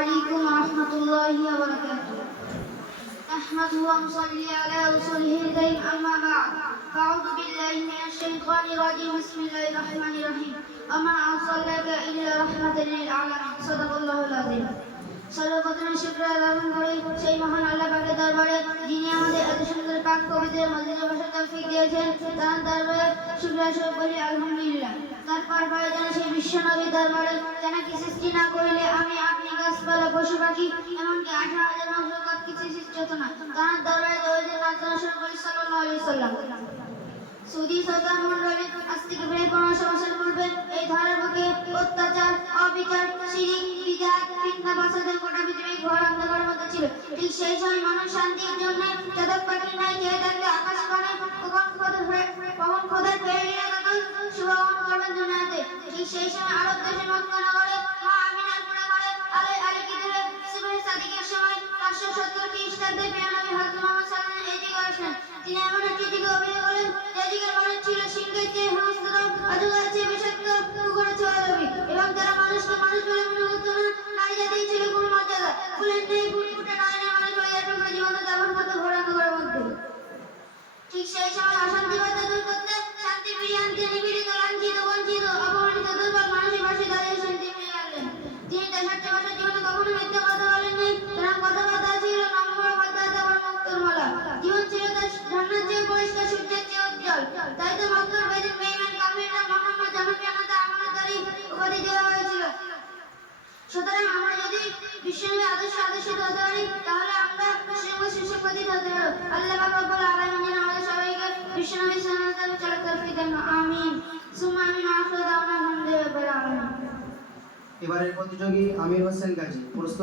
عليكم ورحمة الله وبركاته أحمد وأصلي على رسوله الكريم أما بعد فأعوذ بالله من الشيطان الرجيم بسم الله الرحمن الرحيم وما أرسلناك إلا رحمة للعالمين صدق الله العظيم সর্বপ্রথমে শুক্র আদান করি সেই মহান আল্লাহ পাকের দরবারে যিনি আমাদের এত সুন্দর পাক কবিতে মসজিদে বসে তৌফিক দিয়েছেন তার দরবারে শুক্র স্বরূপ বলি আলহামদুলিল্লাহ তারপর পরে যেন সেই বিশ্ব নবীর দরবারে যেন কি সৃষ্টি না করিলে আমি আপনি গাছপালা পশু পাখি, এমনকি আঠারো হাজার মখলুকাত কিছু সৃষ্টি না। তার দরবারে দৌড়ে নাচন শুরু করি সাল্লাম। সুদী সরকার মন্ডলী আজ থেকে প্রায় পনেরোশো বছর পূর্বে এই ধারার বুকে অত্যাচার, অবিচার, শিরিক বিজাত ফিতনা ফাসাদের গোটা পৃথিবী ঘর অন্ধকারের মধ্যে ছিল। ঠিক সেই সময় মানুষ শান্তির জন্য চাতক পাখির নাই চেয়ে থাকলে আকাশ পানে কখন খোদার কখন খোদার প্রেরণা তখন শুভগমন করবেন দুনিয়াতে ঠিক সেই সময় আরব দেশের মক্কা নগরে পাঁচশো সত্তর খ্রিস্টাব্দে প্রিয় নবী উপাধি দেওয়া হয়েছিল। সুতরাং আমরা যদি বিশ্বনবী আদর্শ আদর্শ হতে পারি, তাহলে আমরা সেবা শিষ্য প্রতি হতে পারব। আল্লাহ রব্বুল আলামিন যেন আমাদের সবাইকে বিশ্বনবী সাল্লাল্লাহু আলাইহি তৌফিক দান। আমিন। সুমা আমিন আখির দাওয়ানা আলহামদুলিল্লাহ এবারের প্রতিযোগী আমির হোসেন গাজী, প্রস্তুত